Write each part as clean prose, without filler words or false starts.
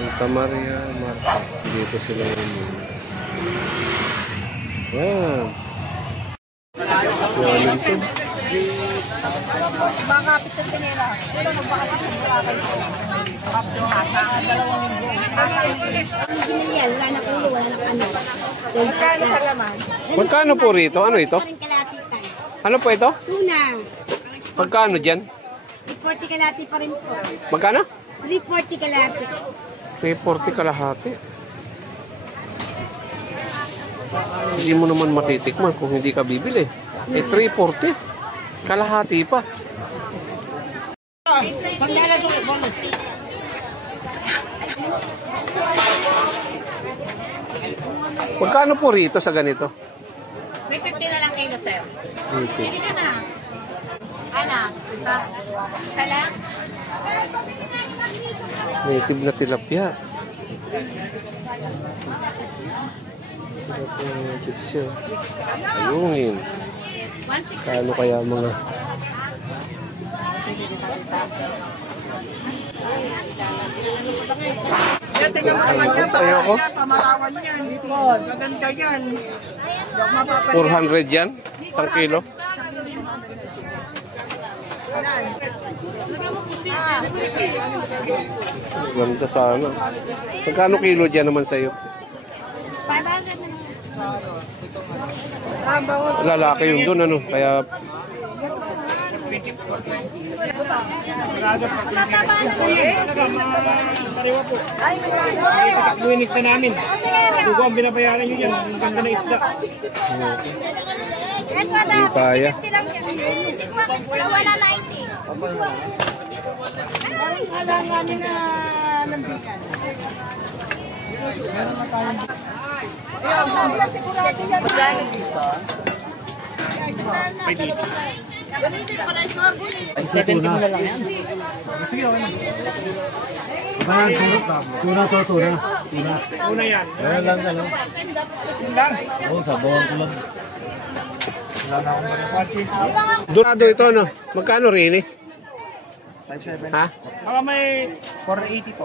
Santa Maria Market. Dito sila umuwi. Wow. Wellington. Bakapit sa tinira. Ito, nagbakapit sa original yan. Wala na pulo, wala na ano. Magkano sa laman? Magkano po rito? Ano ito? Ano po ito? Tuna. Magkano dyan? 340 kalati pa rin po. Magkano? 340 kalati. 340 kalahati. Hindi mo naman matitikman kung hindi ka bibili. 340. Kalahati pa. Magkano po rito sa ganito? 350 na lang kilo, sir. Okay. Sige na. Ana, isa lang. Native na tilapia. Tilapia native siya. Ayungin. Kano kaya mga... Ayoko. 400 yan? 1 kilo? Ganda sana. Magkano kilo dyan naman sa'yo? Lalaki yun doon, ano? Kaya... Buinig na namin. Dugo ang binabayaran nyo dyan. Ang ganda na isda. Hindi kaya. Wala na iti. Wala namin na lambikan. Pwede. 70 na lang yan. Sige, okay na. Tuna to, tuna. Una yan. Ayan lang, ano? Oo, sabawan ko lang. Dorado ito, no? Magkano rin eh? 570. Ha? Baka may... 480 po.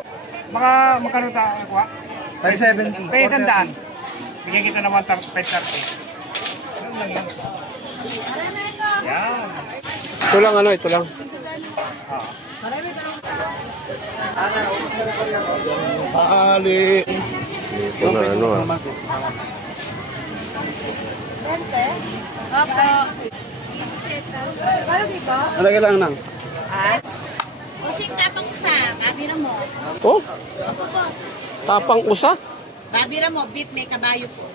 Baka magkano tayo nakuha? 570. Kaya tandaan. Bigyan kita ng 530. Ano lang yan? Yan. Ito lang, ano? Ito lang. Paali. Ito na, ano ah. Opo. Ano dito? Alagay lang nang. Usik tapang sa, babira mo. Oh? Opo po. Tapang usa? Babira mo, beef may kabayo po.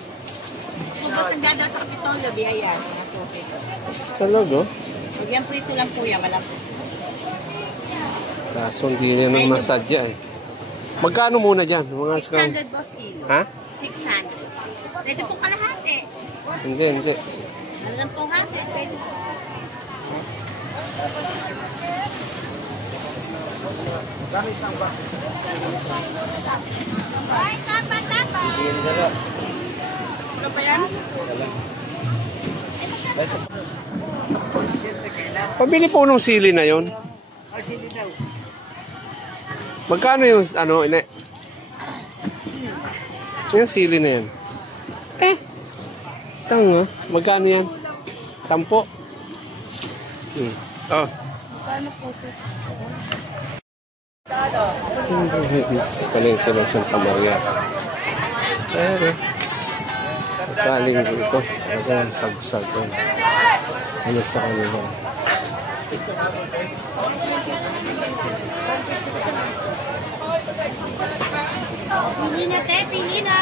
Kung gusto ang gada sa Kapitolyo, biyaya. Nasukin. Talaga? Yan prito lang po yan, wala po. Kaso hindi niya nang masadya eh. Magkano muna dyan? Mga 600 boss kilo. Ha? 600. Pwede po kalahati. Hindi, hindi. Ano lang 200, pwede po. Ay, tapa. Ano pa yan? Pabili po nung sili na yon. Sili daw. Magkano yung ano, ine? Yung sili na yan. Tanga. Magkano yan? 10? Oh. Sa palengke ng Santa Maria. Pero, kaling dito. Talagang sagsagan. Ano sa kanila? Pili na, te. Pili na.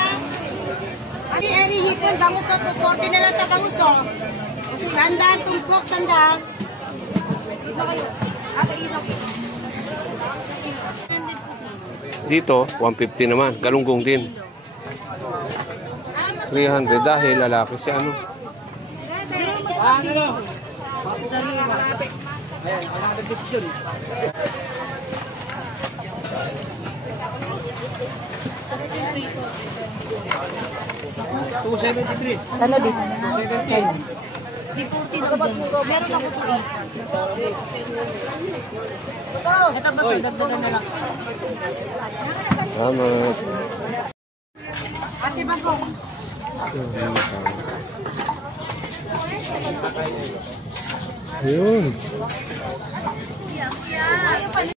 Ari hipon. Bangus na to. 40 na lang sa bangus, oh. Sandaan, tumpok, sandaan. Dito, 150 naman. Galunggong din. 300 dahil lalaki si ano. Ano dito? 340 daw dyan. Meron ako 280. Ito ba sa dagdagan na lang? Salamat. Ate Bagong. Ayun.